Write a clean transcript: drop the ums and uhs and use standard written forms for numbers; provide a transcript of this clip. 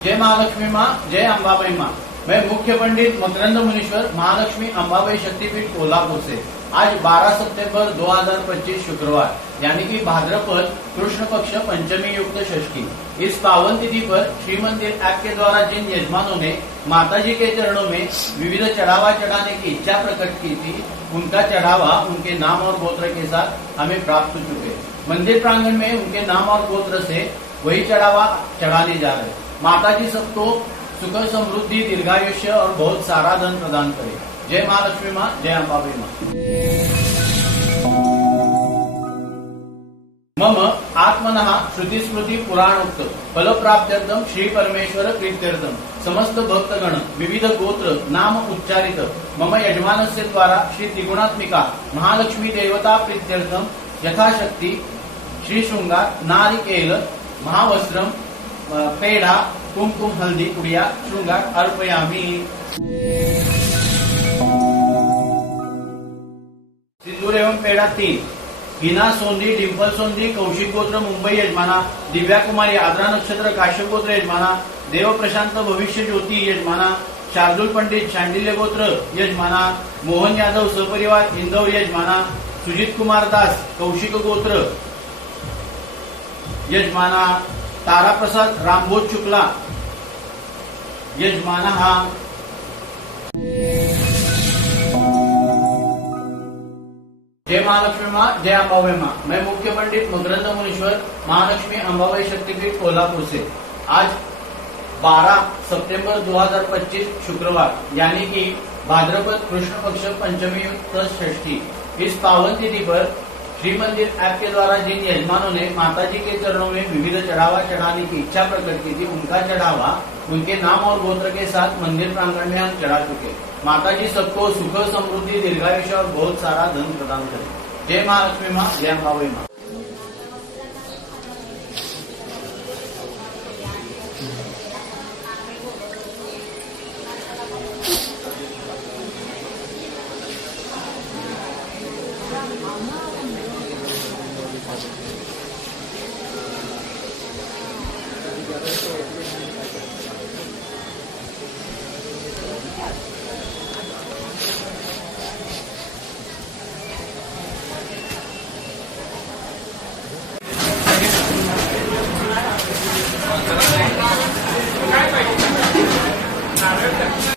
जय महालक्ष्मी माँ, जय अंबाबाई माँ। मैं मुख्य पंडित मकरंद मुनीश्वर महालक्ष्मी अंबाबाई शक्तिपीठ कोल्हापुर से आज 12 सितंबर 2025 शुक्रवार यानी कि भाद्रपद कृष्ण पक्ष पंचमी युक्त षष्ठी इस पावन तिथि पर श्री मंदिर ऐप के द्वारा जिन यजमानों ने माताजी के चरणों में विविध चढ़ावा चढ़ाने की इच्छा प्रकट की थी, उनका चढ़ावा उनके नाम और गोत्र के साथ हमें प्राप्त हो चुके। मंदिर प्रांगण में उनके नाम और गोत्र से वही चढ़ावा चढ़ाने जा रहे। माता जी सबको सुख समृद्धि दीर्घायुष्य और बहुत सारा धन प्रदान करे। जय महालक्ष्मी माँ, जय अंबाबाई माँ। मम आत्मनः श्रुति स्मृति पुराणोक्त फल प्राप्त्यर्थम श्री परमेश्वर प्रीत्यर्थम समस्त भक्तगण विविध गोत्र नाम उच्चारित मम यजमानस्य द्वारा श्री त्रिगुणात्मिका महालक्ष्मी देवता प्रीत्यर्थम यथाशक्ति श्री शृंगार नारिकेल महावस्त्रम पेड़ा कुमकुम हल्दी पुड़िया श्रृंगार अर्पयामी। सिंदूर एवं पेड़ा 3। हिना सोंदी डिंपल सोंदी कौशिक गोत्र मुंबई यजमाना, दिव्या कुमारी आद्रा नक्षत्र काश्यप गोत्र यजमाना, देव प्रशांत भविष्य ज्योति यजमाना, शार्दुल पंडित शांडिल्य गोत्र यजमाना, मोहन यादव सपरिवार इंदौर यजमाना, सुजीत कुमार दास कौशिक गोत्र यजमाना, तारा प्रसाद रामभोज शुक्ला यजमाना। जय महालक्ष्मी माँ, जय अंबाबाई माँ। मैं मुख्य पंडित मकरंद मुनीश्वर महालक्ष्मी अंबाबाई शक्तिपीठ कोल्हापुर से आज 12 सितंबर 2025 शुक्रवार यानी कि भाद्रपद कृष्ण पक्ष पंचमी युक्त षष्ठी इस पावन तिथि पर श्री मंदिर ऐप के द्वारा जिन यजमानों ने माताजी के चरणों में विविध चढ़ावा चढ़ाने की इच्छा प्रकट की थी, उनका चढ़ावा उनके नाम और गोत्र के साथ मंदिर प्रांगण में हम चढ़ा चुके। माताजी सबको सुख समृद्धि दीर्घायुष्य और बहुत सारा धन प्रदान करें। जय महालक्ष्मी माँ, जय अंबाबाई माँ। Gracias.